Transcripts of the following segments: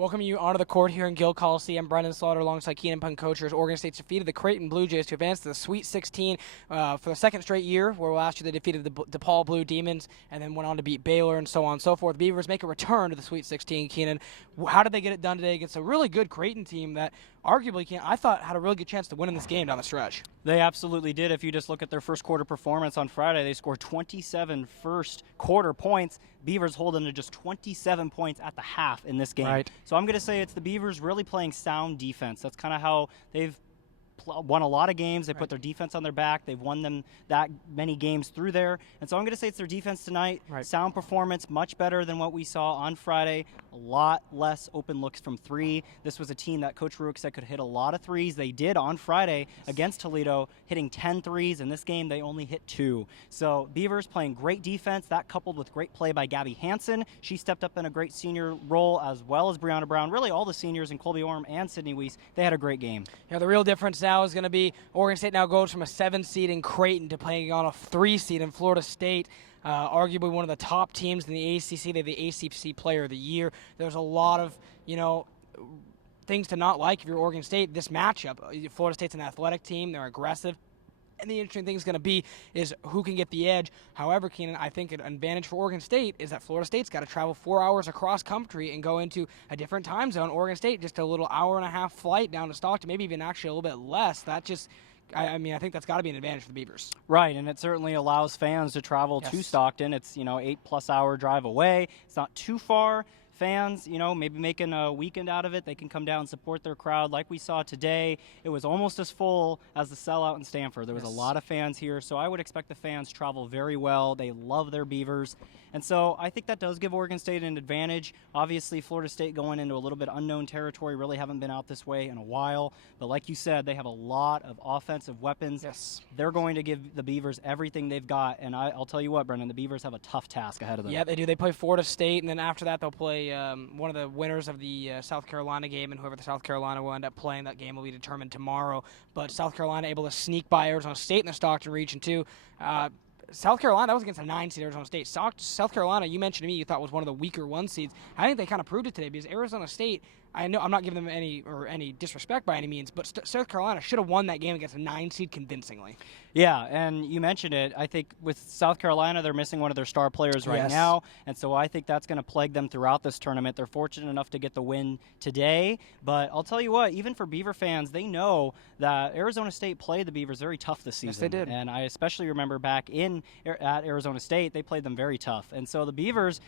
Welcome you onto the court here in Gill Coliseum. Brenden Slaughter alongside Keenan Puncocher as Oregon State defeated the Creighton Blue Jays to advance to the Sweet 16 for the second straight year, where last year they defeated the DePaul Blue Demons and then went on to beat Baylor and so on and so forth. Beavers make a return to the Sweet 16. Keenan, how did they get it done today against a really good Creighton team that arguably, I thought, had a really good chance to win in this game down the stretch? They absolutely did. If you just look at their first quarter performance on Friday, they scored 27 first quarter points. Beavers holding to just 27 points at the half in this game. Right. So I'm going to say it's the Beavers really playing sound defense. That's kind of how they've won a lot of games. They put their defense on their back. They've won them that many games through there. And so I'm going to say it's their defense tonight. Right. Sound performance, much better than what we saw on Friday. A lot less open looks from three. This was a team that Coach Ruick said could hit a lot of threes. They did on Friday against Toledo, hitting 10 threes. In this game, they only hit 2. So Beavers playing great defense. That coupled with great play by Gabby Hansen. She stepped up in a great senior role, as well as Brianna Brown. Really all the seniors, and Colby Orm and Sydney Weiss, they had a great game. Yeah, the real difference now is going to be Oregon State now goes from a 7 seed in Creighton to playing on a 3 seed in Florida State. Arguably one of the top teams in the ACC. They're the ACC Player of the Year. There's a lot of, things to not like if you're Oregon State. This matchup, Florida State's an athletic team. They're aggressive. And the interesting thing is going to be is who can get the edge. However, Keenan, I think an advantage for Oregon State is that Florida State's got to travel 4 hours across country and go into a different time zone. Oregon State, just a little hour-and-a-half flight down to Stockton, maybe even actually a little bit less. That just, I think that's got to be an advantage for the Beavers. Right, and it certainly allows fans to travel to Stockton. It's, 8+ hour drive away. It's not too far. Fans, maybe making a weekend out of it, they can come down and support their crowd. Like we saw today, it was almost as full as the sellout in Stanford. There was a lot of fans here, so I would expect the fans travel very well. They love their Beavers. And so I think that does give Oregon State an advantage. Obviously, Florida State going into a little bit unknown territory, really haven't been out this way in a while. But like you said, they have a lot of offensive weapons. Yes. They're going to give the Beavers everything they've got. And I'll tell you what, Brenden, the Beavers have a tough task ahead of them. Yeah, they do. They play Florida State, and then after that they'll play one of the winners of the South Carolina game, and whoever the South Carolina will end up playing, that game will be determined tomorrow. But South Carolina able to sneak by Arizona State in the Stockton region, too. South Carolina, that was against a 9-seed Arizona State. South Carolina, you mentioned to me, you thought was one of the weaker 1 seeds. I think they kind of proved it today because Arizona State, I know I'm not giving them any disrespect by any means, but South Carolina should have won that game against a 9-seed convincingly. Yeah, and you mentioned it. I think with South Carolina, they're missing one of their star players right now, and so I think that's going to plague them throughout this tournament. They're fortunate enough to get the win today, but I'll tell you what, even for Beaver fans, they know that Arizona State played the Beavers very tough this season. Yes, they did. And I especially remember back at Arizona State, they played them very tough. And so the Beavers,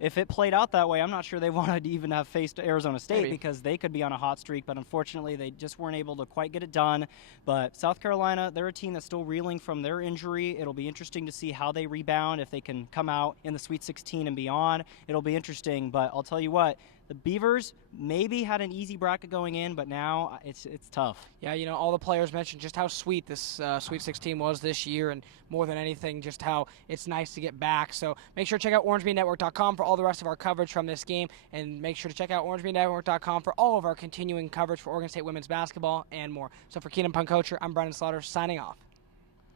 if it played out that way, I'm not sure they wanted to even have faced Arizona State because they could be on a hot streak, but unfortunately they just weren't able to quite get it done. But South Carolina, they're a team that's still reeling from their injury. It'll be interesting to see how they rebound, if they can come out in the Sweet 16 and beyond. It'll be interesting, but I'll tell you what, the Beavers maybe had an easy bracket going in, but now it's tough. Yeah, all the players mentioned just how sweet this Sweet 16 was this year, and more than anything, just how it's nice to get back. So make sure to check out orangebeannetwork.com for all the rest of our coverage from this game, and make sure to check out orangebeannetwork.com for all of our continuing coverage for Oregon State women's basketball and more. So for Keenan Puncocher, I'm Brenden Slaughter, signing off.